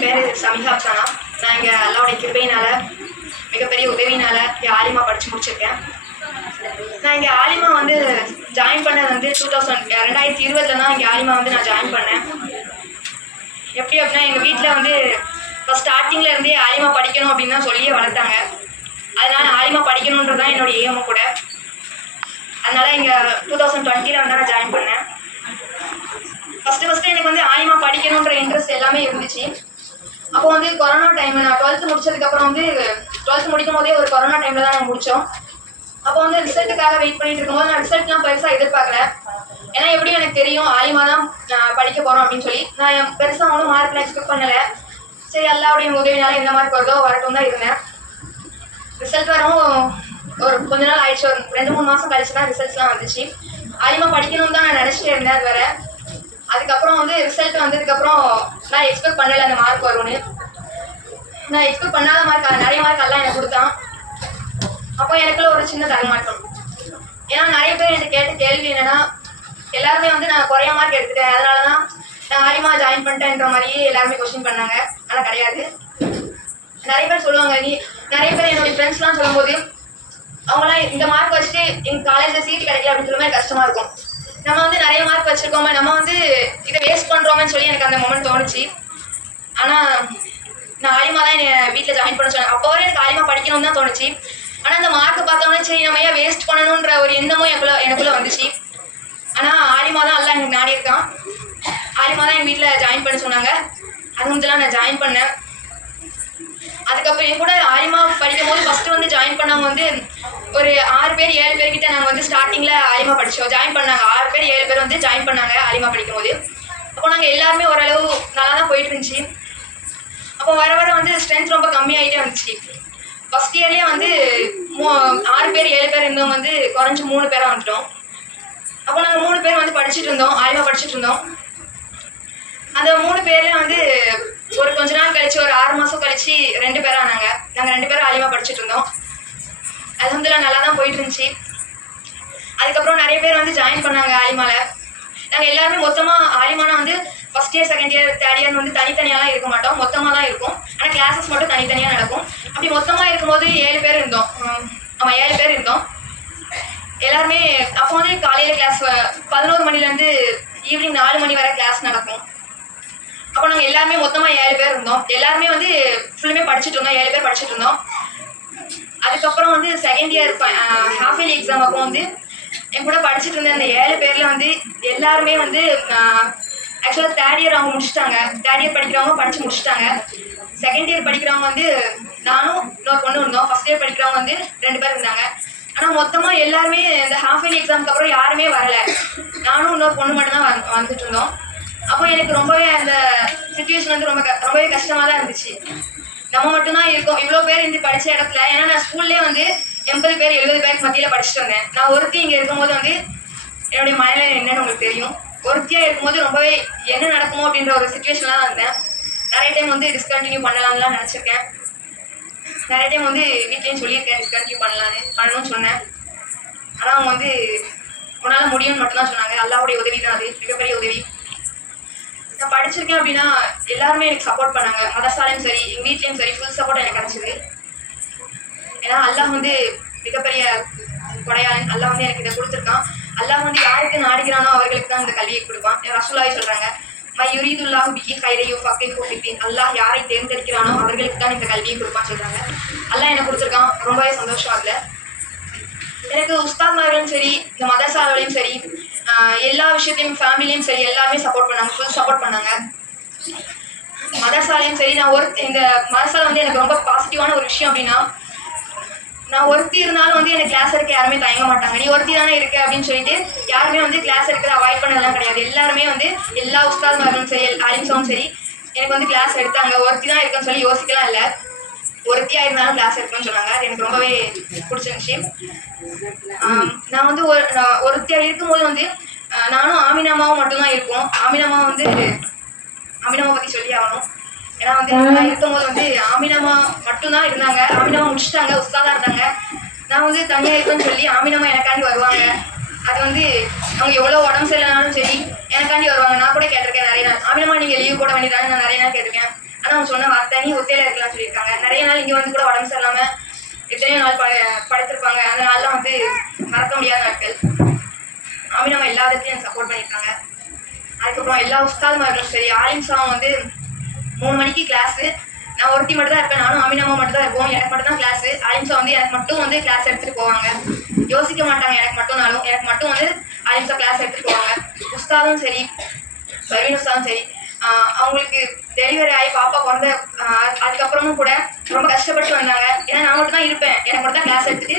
என் பேர் சமிகா அப்சானா நான் இங்கே அல்லாவுடைய கிருப்பையினால் மிகப்பெரிய உதவியினால இங்கே ஆலிமா படித்து முடிச்சிருக்கேன். நான் இங்கே ஆலிமா வந்து ஜாயின் பண்ணது வந்து டூ தௌசண்ட் ரெண்டாயிரத்தி இருபதுல தான் இங்கே ஆலிமா வந்து நான் ஜாயின் பண்ணேன். எப்படி அப்படின்னா எங்கள் வீட்டில் வந்து இப்போ ஸ்டார்டிங்கில் இருந்தே ஆலிமா படிக்கணும் அப்படின்னு தான் சொல்லியே வளர்த்தாங்க. அதனால் ஆலிமா படிக்கணுன்றது தான் என்னுடைய ஏமை கூட. அதனால் இங்கே டூ தௌசண்ட் டுவெண்ட்டியில் வந்து நான் ஜாயின் பண்ணேன். ஃபஸ்ட்டு ஃபஸ்ட்டு எனக்கு வந்து ஆலிமா படிக்கணுன்ற இன்ட்ரெஸ்ட் எல்லாமே இருந்துச்சு. அப்போ வந்து கொரோனா டைம் நான் டுவெல்த்து முடிச்சதுக்கப்புறம் வந்து டுவெல்த்து முடிக்கும் போதே ஒரு கொரோனா டைமில் தான் நாங்கள் முடித்தோம் அப்போ வந்து ரிசல்ட்டுக்காக வெயிட் பண்ணிட்டு இருக்கும்போது நான் ரிசல்ட்லாம் பெருசாக எதிர்பார்க்கல. ஏன்னா எப்படியும் எனக்கு தெரியும் ஆலிமா தான் நான் படிக்க போகிறோம் அப்படின்னு சொல்லி. நான் பெருசாக ஒன்றும் மார்க்லாம் எக்ஸ்பெக்ட் பண்ணலை. சரி எல்லாருடைய உதவினால எந்த மார்க் வருதோ வரட்டும் தான் இருந்தேன். ரிசல்ட் வரவும் ஒரு கொஞ்ச நாள் ஆயிடுச்சு ஒரு ரெண்டு மூணு மாதம் கழிச்சு தான் ரிசல்ட்ஸ்லாம் வந்துச்சு. ஆலிமா படிக்கணும்னு தான் நான் நினச்சிட்டு இருந்தேன் அது வேற. அதுக்கப்புறம் வந்து ரிசல்ட் வந்ததுக்கப்புறம் நான் எக்ஸ்பெக்ட் பண்ணலை அந்த மார்க் வரும்னு. நான் எக்ஸ்பெக்ட் பண்ணாத மார்க் நிறைய மார்க் எல்லாம் எனக்கு கொடுத்தான். அப்போ எனக்குள்ள ஒரு சின்ன தரமாட்டம் ஏன்னா நிறைய பேர் எனக்கு கேட்ட கேள்வி என்னன்னா எல்லாருமே வந்து நான் குறைய மார்க் எடுத்துட்டேன். அதனால தான் நான் ஆலிமா ஜாயின் பண்ணிட்டேன்ற மாதிரியே எல்லாருமே கொஸ்டின் பண்ணாங்க. ஆனால் கிடையாது. நிறைய பேர் சொல்லுவாங்க நீ நிறைய பேர் என்னுடைய ஃப்ரெண்ட்ஸ்லாம் சொல்லும்போது அவங்களாம் இந்த மார்க் வச்சுட்டு எங்கள் காலேஜில் சீட் கிடைக்கல அப்படின்னு சொல்லும்போது கஷ்டமாக இருக்கும். நம்ம வந்து நிறைய மார்க் வச்சிருக்கோமே நம்ம வந்து இதை வேஸ்ட் பண்ணுறோமேன்னு சொல்லி எனக்கு அந்த மொமெண்ட் தோணுச்சு. ஆனால் நான் ஆலிமா தான் என்னை வீட்டில் ஜாயின் பண்ண சொன்னேன். அப்போ வரை எனக்கு ஆலிமா படிக்கணும்னு தான் தோணுச்சு. ஆனால் அந்த மார்க் பார்த்தோன்னே சரி நம்ம ஏன் வேஸ்ட் பண்ணணுன்ற ஒரு எண்ணமும் எனக்குள்ள எனக்குள்ள வந்துச்சு. ஆனால் ஆலிமா தான் எல்லாம் எனக்கு நாடி இருக்கான். ஆலிமா தான் எங்கள் வீட்டில் ஜாயின் பண்ண சொன்னாங்க. அது வந்துலாம் நான் ஜாயின் பண்ணேன். அதுக்கப்புறம் என் கூட ஆலிமா படிக்கும் போது ஃபஸ்ட்டு வந்து ஜாயின் பண்ணவங்க வந்து ஒரு ஆறு பேர் ஏழு பேர்கிட்ட நாங்கள் வந்து ஸ்டார்டிங்கில் அலிமா படித்தோம் ஜாயின் பண்ணாங்க. ஆறு பேர் ஏழு பேர் வந்து ஜாயின் பண்ணாங்க அலிமா படிக்கும் போது அப்போ நாங்கள் எல்லாருமே ஓரளவு நல்லா தான் போயிட்டு இருந்துச்சு அப்போ வர வர வந்து ஸ்ட்ரென்த் ரொம்ப கம்மியாகிட்டே வந்துச்சு. ஃபஸ்ட் இயர்லேயே வந்து மூ ஆறு பேர் ஏழு பேர் இருந்தவங்க வந்து குறைஞ்சி மூணு பேராக வந்துட்டோம். அப்போ நாங்கள் மூணு பேர் வந்து படிச்சுட்டு இருந்தோம். ஆலிமா படிச்சுட்டு இருந்தோம். அந்த மூணு பேர்ல வந்து ஒரு கொஞ்ச நாள் கழிச்சு ஒரு ஆறு மாதம் கழிச்சு ரெண்டு பேர் ஆனாங்க. நாங்கள் ரெண்டு பேரும் ஆலிமா படிச்சுட்டு இருந்தோம். அலமதுல்லா நல்லா தான் போயிட்டு இருந்துச்சு அதுக்கப்புறம் நிறைய பேர் வந்து ஜாயின் பண்ணாங்க ஆலிமால. நாங்கள் எல்லாருமே மொத்தமாக ஆலிமானா வந்து first year second year third year வந்து தனித்தனியாலாம் இருக்க மாட்டோம். மொத்தமாக தான் இருக்கும். ஆனால் கிளாஸஸ் மட்டும் தனித்தனியாக நடக்கும். அப்படி மொத்தமாக இருக்கும்போது ஏழு பேர் இருந்தோம். ஆமாம் ஏழு பேர் இருந்தோம். எல்லாருமே அப்போ வந்து காலையில் கிளாஸ் பதினோரு மணிலேருந்து ஈவினிங் நாலு மணி வரை கிளாஸ் நடக்கும். அப்போ நாங்கள் எல்லாருமே மொத்தமாக ஏழு பேர் இருந்தோம். எல்லாருமே வந்து ஃபுல்லுமே படிச்சுட்டு இருந்தோம். ஏழு பேர் படிச்சுட்டு இருந்தோம். அதுக்கப்புறம் வந்து second year half yearly exam அப்போ வந்து என் கூட படிச்சுட்டு இருந்த அந்த ஏழு பேரில் வந்து எல்லாருமே வந்து ஆக்சுவலாக தேர்ட் இயர் அவங்க முடிச்சுட்டாங்க. தேர்ட் இயர் படிக்கிறவங்க படித்து முடிச்சுட்டாங்க. செகண்ட் இயர் படிக்கிறவங்க வந்து நானும் இன்னொரு பொண்ணு இருந்தோம். ஃபர்ஸ்ட் இயர் படிக்கிறவங்க வந்து ரெண்டு பேர் இருந்தாங்க. ஆனால் மொத்தமாக எல்லாருமே இந்த ஹாஃப் இயர்லி எக்ஸாமுக்கு அப்புறம் யாருமே வரல. நானும் இன்னொரு பொண்ணு மட்டும்தான் வந் வந்துட்டு இருந்தோம். அப்போ எனக்கு ரொம்பவே அந்த சுச்சுவேஷன் வந்து ரொம்ப க- ரொம்பவே கஷ்டமாக தான் இருந்துச்சு. நம்ம மட்டும்தான் இருக்கோம். இவ்வளோ பேர் இருந்து படித்த இடத்துல ஏன்னா நான் ஸ்கூல்லேயே வந்து எண்பது பேர் எழுபது பேருக்கு மத்தியில் படிச்சுட்டு வந்தேன். நான் ஒருத்தி இங்கே இருக்கும்போது வந்து என்னுடைய மனநிலை என்னன்னு உங்களுக்கு தெரியும். ஒருத்தியாக இருக்கும்போது ரொம்பவே என்ன நடக்குமோ அப்படின்ற ஒரு சுச்சுவேஷன்லாம் இருந்தேன். நிறைய டைம் வந்து டிஸ்கண்டினியூ பண்ணலாம்லாம் நினச்சிருக்கேன். நிறைய டைம் வந்து வீட்லேயும் சொல்லியிருக்கேன் டிஸ்கண்டினியூ பண்ணலான்னு பண்ணணும்னு சொன்னேன். ஆனால் அவங்க வந்து உன்னால் முடியும்னு மட்டும்தான் சொன்னாங்க. அல்லாவுடைய உதவி தான் அது. மிகப்பெரிய உதவி. நான் படிச்சிருக்கேன் அப்படின்னா எல்லாருமே எனக்கு சப்போர்ட் பண்ணாங்க. மதசாலையும் சரி எங்கள் வீட்லேயும் சரி ஃபுல் சப்போர்ட் எனக்கு கிடச்சிது. ஏன்னா அல்லாஹ் வந்து மிகப்பெரிய கொடையாளன். அல்லாஹ் வந்து எனக்கு இதை கொடுத்துருக்கான். அல்லாஹ் வந்து யாருக்கு நாடுகிறானோ அவர்களுக்கு தான் இந்த கல்வியை கொடுப்பான். ரசூலாய் சொல்கிறாங்க மை யுரீதுல்லாஹு பிஹி ஹைரையோ ஃபக்கை ஹுஃபித்தீன் அல்லாஹ் யாரை தேர்ந்தெடுக்கிறானோ அவர்களுக்கு தான் இந்த கல்வியை கொடுப்பான்னு சொல்கிறாங்க அல்லாஹ் எனக்கு கொடுத்துருக்கான். ரொம்பவே சந்தோஷம் அதில் எனக்கு உஸ்தாத்மார்களும் சரி இந்த மதசாலையும் சரி எல்லா விஷயத்தையும் ஃபேமிலியும் சரி எல்லாமே சப்போர்ட் பண்ணாங்க. ஃபுல் சப்போர்ட் பண்ணாங்க. மதர்சாலையும் சரி நான் ஒரு இந்த மதசாலை வந்து எனக்கு ரொம்ப பாசிட்டிவான ஒரு விஷயம் அப்படின்னா நான் ஒருத்தி இருந்தாலும் வந்து எனக்கு கிளாஸ் எடுக்க யாருமே தயங்க மாட்டாங்க. நீ ஒருத்தி தானே இருக்க அப்படின்னு சொல்லிட்டு யாருமே வந்து கிளாஸ் எடுக்கிறத அவாய்ட் பண்ணதெல்லாம் கிடையாது. எல்லாருமே வந்து எல்லா உஸ்தாத்மார்களும் சரி அலிம்சாவும் சரி எனக்கு வந்து கிளாஸ் எடுத்தாங்க. ஒருத்தி தான் இருக்குன்னு சொல்லி யோசிக்கலாம் இல்லை. ஒருத்தியா இருந்தாலும் கிளாஸ் எடுக்கணும்னு சொன்னாங்க. அது எனக்கு ரொம்பவே பிடிச்சிருந்துச்சு. நான் வந்து ஒரு நான் ஒருத்தியா இருக்கும்போது வந்து நானும் ஆமினாமாவும் மட்டும்தான் இருக்கும். ஆமினாமா வந்து ஆமினாமா பற்றி சொல்லி ஆகணும். ஏன்னா வந்து நான் இருக்கும்போது வந்து ஆமினாமா மட்டும்தான் இருந்தாங்க. ஆமினாமா முடிச்சிட்டாங்க உஸ்தாதா இருந்தாங்க. நான் வந்து தனியாக இருக்கேன்னு சொல்லி ஆமினாமா எனக்காண்டி வருவாங்க. அது வந்து அவங்க எவ்வளோ உடம்பு சரியில்லைனாலும் சரி எனக்காண்டி வருவாங்க. நான் கூட கேட்டிருக்கேன் நிறைய நாள். ஆமினாமா நீங்கள் லீவ் போட வேண்டியதானே நான் நிறைய நாள் கேட்டிருக்கேன். ஆனால் அவங்க சொன்ன வார்த்தை நீ ஒத்தையில இருக்கலாம் சொல்லியிருக்காங்க. நிறைய நாள் இங்கே வந்து கூட உடம்பு சரியில்லாம எத்தனையோ நாள் பட படுத்திருப்பாங்க. அந்த நாள்லாம் வந்து மறக்க முடியாத நாட்கள். அமினாமா எல்லா விதத்தையும் சப்போர்ட் பண்ணியிருக்காங்க. அதுக்கப்புறம் எல்லா உஸ்தாதுமார்களும் சரி ஆலிம் வந்து மூணு மணிக்கு கிளாஸு நான் ஒருத்தி மட்டும் தான் இருப்பேன் நானும் அமினாமா மட்டும் தான் இருப்போம். எனக்கு மட்டும் தான் கிளாஸு ஆலிம் வந்து எனக்கு மட்டும் வந்து கிளாஸ் எடுத்துகிட்டு போவாங்க. யோசிக்க மாட்டாங்க எனக்கு மட்டும் மட்டும்னாலும் எனக்கு மட்டும் வந்து ஆலிம் கிளாஸ் எடுத்துகிட்டு போவாங்க. உஸ்தாதும் சரி பர்வீன் உஸ்தாதும் சரி அவங்களுக்கு டெலிவரி ஆகி பாப்பா பிறந்த அதுக்கப்புறமும் கூட ரொம்ப கஷ்டப்பட்டு வந்தாங்க. ஏன்னா நான் மட்டும் தான் இருப்பேன். எனக்கு மட்டும் தான் கிளாஸ் எடுத்துட்டு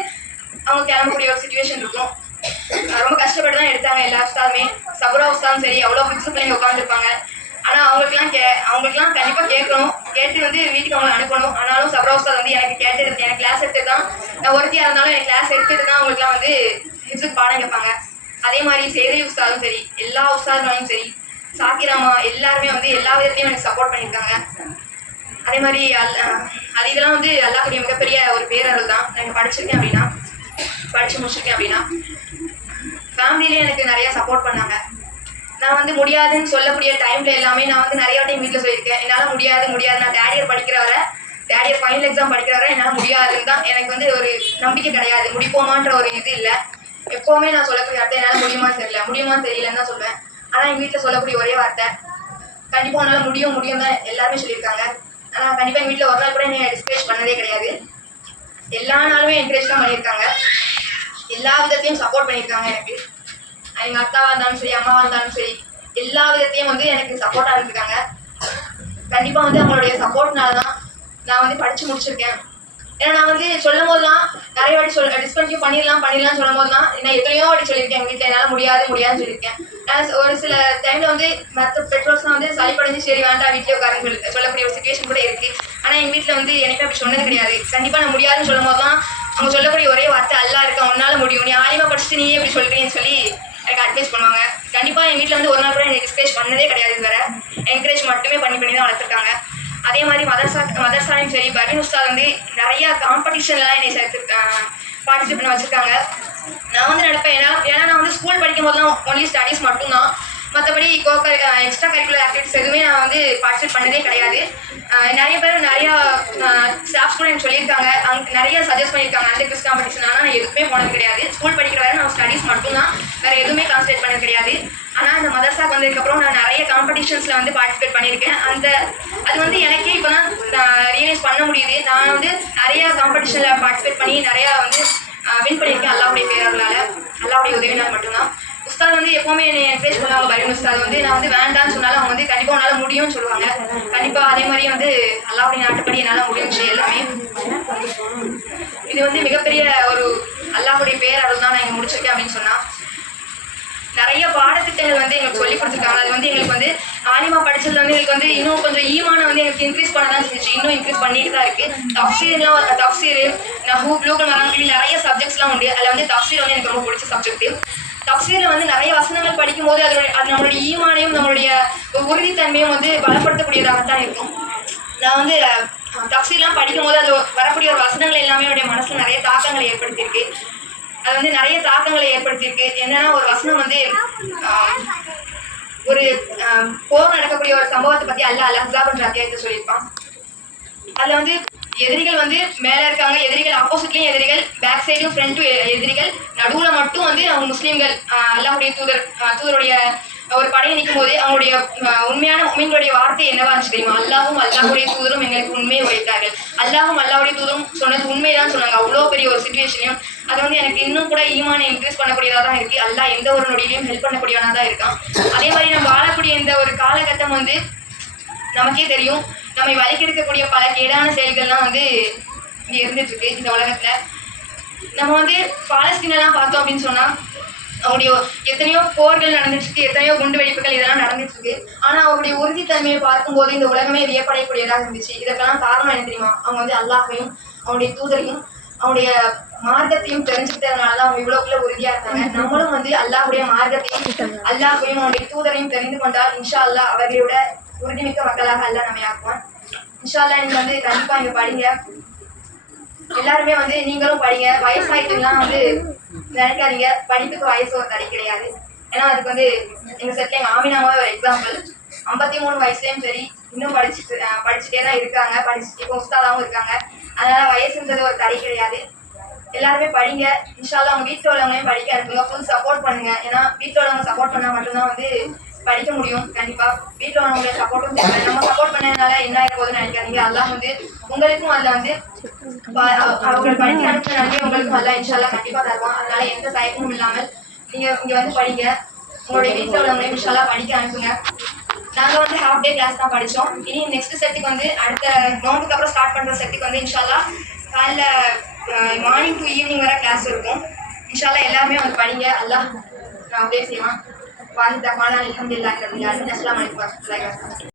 அவங்க கிளம்பக்கூடிய ஒரு சுச்சுவேஷன் இருக்கும். ரொம்ப கஷ்டப்பட்டு தான் எடுத்தாங்க எல்லா உஸ்தாதுமே. சபுரா உஸ்தாதும் சரி அவ்வளோ பிக்ஸ் பிள்ளைங்க உட்காந்துருப்பாங்க ஆனால் அவங்களுக்குலாம் கே அவங்களுக்குலாம் கண்டிப்பாக கேட்கணும். கேட்டு வந்து வீட்டுக்கு அவங்களை அனுப்பணும். ஆனாலும் சபுரா உஸ்தாத் வந்து எனக்கு கேட்டு எனக்கு கிளாஸ் எடுத்து தான் நான் ஒருத்தியாக இருந்தாலும் எனக்கு கிளாஸ் எடுத்துட்டு தான் அவங்களுக்குலாம் வந்து ஹிப்ஸுக்கு பாடம் கேட்பாங்க. அதே மாதிரி சேதரி உஸ்தாதும் சரி எல்லா உஸ்தாதுனாலும் சரி சாக்கிராமா எல்லாருமே வந்து எல்லா விதத்தையும் எனக்கு சப்போர்ட் பண்ணியிருக்காங்க. அதே மாதிரி அல் அது இதெல்லாம் வந்து அல்லாஹுடைய மிகப்பெரிய ஒரு பேரருள் தான். நான் படிச்சிருக்கேன் அப்படின்னா படிச்சு முடிச்சிருக்கேன் அப்படின்னா. ஃபேமிலியிலே எனக்கு நிறைய சப்போர்ட் பண்ணாங்க. நான் வந்து முடியாதுன்னு சொல்லக்கூடிய டைம்ல எல்லாமே நான் வந்து நிறைய டைம் வீட்டில் சொல்லியிருக்கேன். என்னால் முடியாது முடியாது. நான் தேர்ட் இயர் படிக்கிற வரை தேர்ட் இயர் ஃபைனல் எக்ஸாம் படிக்கிற வரை என்னால் முடியாதுன்னு தான் எனக்கு வந்து ஒரு நம்பிக்கை கிடையாது. முடிப்போமான்ற ஒரு இது இல்லை. எப்போவுமே நான் சொல்லக்கூடிய வார்த்தை என்னால் முடியுமான்னு தெரியல. முடியுமான்னு தெரியலன்னு தான் சொல்லுவேன் ஆனால் எங்கள் வீட்டில் சொல்லக்கூடிய ஒரே வார்த்தை கண்டிப்பாக உன்னால் முடியும் முடியும் தான் எல்லாருமே சொல்லியிருக்காங்க. ஆனால் கண்டிப்பாக எங்கள் வீட்டில் ஒரு நாள் கூட என்னை டிஸ்கரேஜ் பண்ணதே கிடையாது. எல்லா நாளுமே என்கரேஜ் தான் பண்ணியிருக்காங்க. எல்லா விதத்தையும் சப்போர்ட் பண்ணியிருக்காங்க எனக்கு. எங்கள் அக்காவாக இருந்தாலும் சரி அம்மாவாக இருந்தாலும் சரி எல்லா விதத்தையும் வந்து எனக்கு சப்போர்ட்டாக இருந்திருக்காங்க. கண்டிப்பாக வந்து அவங்களுடைய சப்போர்ட்னால தான் நான் வந்து படித்து முடிச்சிருக்கேன். ஏன்னா நான் வந்து சொல்லும் போதெல்லாம் நிறைய வாட்டி சொல் டிஸ்கண்டினியூ பண்ணிடலாம் பண்ணிடலாம் சொல்லும் போதெல்லாம் நான் எத்தனையோ வாட்டி சொல்லியிருக்கேன் எங்கள் வீட்டில் என்னால் முடியாது முடியாதுன்னு சொல்லியிருக்கேன். நான் ஒரு சில டைமில் வந்து மற்ற பெட்ரோல்ஸ்லாம் வந்து சளிப்படைஞ்சு சரி வேண்டாம் வீட்டிலே உட்காருன்னு சொல்லி சொல்லக்கூடிய ஒரு சுச்சுவேஷன் கூட இருக்குது ஆனால் எங்கள் வீட்டில் வந்து எனக்கு அப்படி சொன்னது கிடையாது. கண்டிப்பாக நான் முடியாதுன்னு சொல்லும் போதெல்லாம் அவங்க சொல்லக்கூடிய ஒரே வார்த்தை அல்லா இருக்கா உன்னால முடியும். நீ ஆலிமா படிச்சுட்டு நீயே இப்படி சொல்கிறீன்னு சொல்லி எனக்கு அட்வைஸ் பண்ணுவாங்க. கண்டிப்பாக எங்கள் வீட்டில் வந்து ஒரு நாள் கூட எனக்கு டிஸ்கரேஜ் பண்ணதே கிடையாது வேறு என்கரேஜ் மட்டுமே பண்ணி பண்ணி தான் வளர்த்துருக்காங்க. அதே மாதிரி மதர்சா மதர்சாலையும் சரி பர்வீன் உஸ்தாத் வந்து நிறைய காம்படிஷன்லாம் என்னை சேர்த்து பார்ட்டிசிபேட் பண்ண வச்சுருக்காங்க. நான் வந்து நடப்பேன் ஏன்னா ஏன்னா நான் வந்து ஸ்கூல் படிக்கும் போதெல்லாம் ஒன்லி ஸ்டடீஸ் மட்டும்தான் மற்றபடி கோ எக்ஸ்ட்ரா கரிக்குலர் ஆக்டிவிட்டிஸ் எதுவுமே நான் வந்து பார்ட்டிசிபேட் பண்ணதே கிடையாது. நிறைய பேர் நிறையா ஸ்டாஃப்ஸ் கூட எனக்கு சொல்லியிருக்காங்க. அங்கே நிறைய சஜஸ்ட் பண்ணியிருக்காங்க. அந்த குவிஸ் காம்படிஷன் ஆனால் நான் எதுவுமே போனது கிடையாது. ஸ்கூல் படிக்கிற வரை நான் ஸ்டடீஸ் மட்டும்தான். வேறு எதுவுமே கான்சன்ட்ரேட் பண்ணது கிடையாது. ஆனால் அந்த மதர்சாக்கு வந்ததுக்கப்புறம் நான் நிறைய காம்படிஷன்ஸில் வந்து பார்ட்டிசிபேட் பண்ணியிருக்கேன். அந்த அது வந்து எனக்கே இப்போ தான் ரியலைஸ் பண்ண முடியுது. நான் வந்து நிறைய காம்படிஷனில் பார்ட்டிசிபேட் பண்ணி நிறையா வந்து வின் பண்ணியிருக்கேன் அல்லாவுடைய பேரர்களால். அல்லாவுடைய உதவினால் மட்டும்தான். உஸ்தாத் வந்து எப்போவுமே என்னை என்கரேஜ் பண்ணுவாங்க பரின் உஸ்தாத். வந்து நான் வந்து வேண்டாம்னு சொன்னாலும் அவங்க வந்து கண்டிப்பாக உன்னால் முடியும்னு சொல்லுவாங்க. கண்டிப்பாக அதே மாதிரியே வந்து அல்லாவுடைய நாட்டுப்படி என்னால் முடிஞ்சு எல்லாமே. இது வந்து மிகப்பெரிய ஒரு அல்லாஹ்வுடைய பேரருள் தான் நான் இங்கே முடிச்சிருக்கேன் அப்படின்னு சொன்னால் நிறைய பாடத்திட்டங்கள் வந்து எங்களுக்கு சொல்லி கொடுத்துருக்காங்க. அது வந்து எங்களுக்கு வந்து ஆனிமா படிச்சதுல வந்து எங்களுக்கு வந்து இன்னும் கொஞ்சம் ஈமான வந்து எங்களுக்கு இன்க்ரீஸ் பண்ண தான் இன்னும் இன்க்ரீஸ் பண்ணிட்டு தான் இருக்கு. தப்சீர்லாம் தப்சீர் நஹூ ப்ளூகல் மரம் நிறைய சப்ஜெக்ட்ஸ்லாம் உண்டு. அதில் வந்து தப்சீர் வந்து எனக்கு ரொம்ப பிடிச்ச சப்ஜெக்ட் தப்சீரில் வந்து நிறைய வசனங்கள் படிக்கும்போது அதோட அது நம்மளுடைய ஈமானையும் நம்மளுடைய உறுதித்தன்மையும் வந்து பலப்படுத்தக்கூடியதாகத்தான் இருக்கும். நான் வந்து அஹ், தப்சீர்லாம் படிக்கும்போது அது வரக்கூடிய ஒரு வசனங்கள் எல்லாமே என்னுடைய மனசில் நிறைய தாக்கங்களை ஏற்படுத்தியிருக்கு. அது வந்து நிறைய தாக்கங்களை ஏற்படுத்தியிருக்கு. என்னன்னா ஒரு வசனம் வந்து ஆஹ், ஒரு போர் நடக்கக்கூடிய ஒரு சம்பவத்தை பத்தி அல்ல அல்ல பண்ற அத்தியாயத்தை சொல்லியிருப்பான். அதுல வந்து எதிரிகள் வந்து மேல இருக்காங்க. எதிரிகள் ஆப்போசிட்லயும் எதிரிகள் பேக் சைடும் ஃப்ரண்ட்டும் எதிரிகள். நடுவுல மட்டும் வந்து அவங்க முஸ்லீம்கள் அல்லாஹுடைய தூதர் ஆஹ், தூதருடைய ஒரு படையை நிற்கும் போது அவங்களுடைய உண்மையான உண்மைகளுடைய வார்த்தை என்னவா இருந்துச்சு தெரியுமா? அல்லாஹும் அல்லாவுடைய தூதரும் எங்களுக்கு உண்மையை உழைத்தார்கள் அல்லாஹும் அல்லாவுடைய தூதரும் சொன்னது உண்மைதான் சொன்னாங்க. அவ்வளோ பெரிய ஒரு சுச்சுவேஷனையும் அது வந்து எனக்கு இன்னும் கூட ஈமானை இன்க்ரீஸ் பண்ணக்கூடியதாக தான் இருக்கு. அல்லாஹ் எந்த ஒரு நொடியிலையும் ஹெல்ப் பண்ணக்கூடியவனா தான் இருக்கான். அதே மாதிரி நம்ம வாழக்கூடிய இந்த ஒரு காலகட்டம் வந்து நமக்கே தெரியும். நம்மை வலிக்கெடுக்கக்கூடிய பல கேடான செயல்கள்லாம் வந்து இங்கே இருந்துட்டு இருக்கு இந்த உலகத்துல. நம்ம வந்து பாலஸ்தீனெல்லாம் பார்த்தோம் அப்படின்னு சொன்னா அவங்களுடைய எத்தனையோ போர்கள் நடந்துச்சு எத்தனையோ குண்டு வெடிப்புகள் இதெல்லாம் நடந்துட்டு இருக்கு ஆனா அவங்களுடைய உறுதித்தன்மையை பார்க்கும்போது இந்த உலகமே வியப்படையக்கூடியதாக இருந்துச்சு. இதற்கெல்லாம் காரணம் என்ன தெரியுமா? அவங்க வந்து அல்லாஹையும் அவனுடைய தூதரையும் அவனுடைய மார்க்கத்தையும் தெரிஞ்சுக்கிட்டதுனால தான் அவங்க இவ்வளவுக்குள்ள உறுதியா இருக்காங்க. நம்மளும் வந்து அல்லாஹுடைய மார்க்கத்தையும் அல்லாஹையும் அவனுடைய தூதரையும் தெரிந்து கொண்டால் இன்ஷா அல்லாஹ் அவர்களோட உறுதிமிக்க மக்களாக அல்லாஹ் நம்ம ஆக்குவான். இன்ஷா அல்லா நீங்க வந்து கண்டிப்பா இங்க படிங்க. எல்லாருமே வந்து நீங்களும் படிங்க. வயசாயிட்டுலாம் வந்து நினைக்காதீங்க. படிப்புக்கு வயசு ஒரு தடை கிடையாது. ஏன்னா அதுக்கு வந்து எங்க செட்ல எங்க ஆமினாவே ஒரு எக்ஸாம்பிள் ஐம்பத்தி மூணு வயசுலயும் சரி இன்னும் படிச்சுட்டு படிச்சுட்டே தான் இருக்காங்க. படிச்சுட்டு இப்போ உஸ்தாதாவும் இருக்காங்க. அதனால வயசுன்றது ஒரு தடை கிடையாது. எல்லாருமே படிங்க. இன்ஷால்லா அவங்க வீட்டில் உள்ளவங்களையும் படிக்க அனுப்புங்க. ஃபுல் சப்போர்ட் பண்ணுங்க. ஏன்னா வீட்டில் உள்ளவங்க சப்போர்ட் பண்ணால் மட்டும்தான் வந்து படிக்க முடியும் கண்டிப்பா. வீட்டில் உள்ளவங்க சப்போர்ட்டும் தேவை நம்ம சப்போர்ட் பண்ணதுனால என்ன ஆக போகுதுன்னு நினைக்காதீங்க. அதெல்லாம் வந்து உங்களுக்கும் அதில் வந்து ப- அவங்களை படிக்க அனுப்பின நன்றி உங்களுக்கும் அல்ல இன்ஷால்லா கண்டிப்பா தருவான். அதனால எந்த தயக்கமும் இல்லாமல் நீங்க இங்க வந்து படிங்க. உங்களுடைய வீட்டில் உள்ளவங்களையும் இன்ஷால்லா படிக்க அனுப்புங்க. நாங்க வந்து ஹாஃப் டே கிளாஸ் தான் படிச்சோம். இனி நெக்ஸ்ட் செட்டுக்கு வந்து அடுத்த நோம்புக்கு அப்புறம் ஸ்டார்ட் பண்ற செட்டுக்கு வந்து இன்ஷால்லா காலைல மார்னிங் டு ஈவினிங் வர கிளாஸ் இருக்கும். இன்ஷால்லா எல்லாருமே வந்து படிங்க. அல்லாஹ் நான் உதவி செய்வான் வாஹித் தஹ்வானா அல்ஹம்துலில்லாஹி ரபில் ஆலமீன் அஸ்ஸலாமு அலைக்கும் வரஹ்மத்துல்லாஹி வபரகாத்துஹு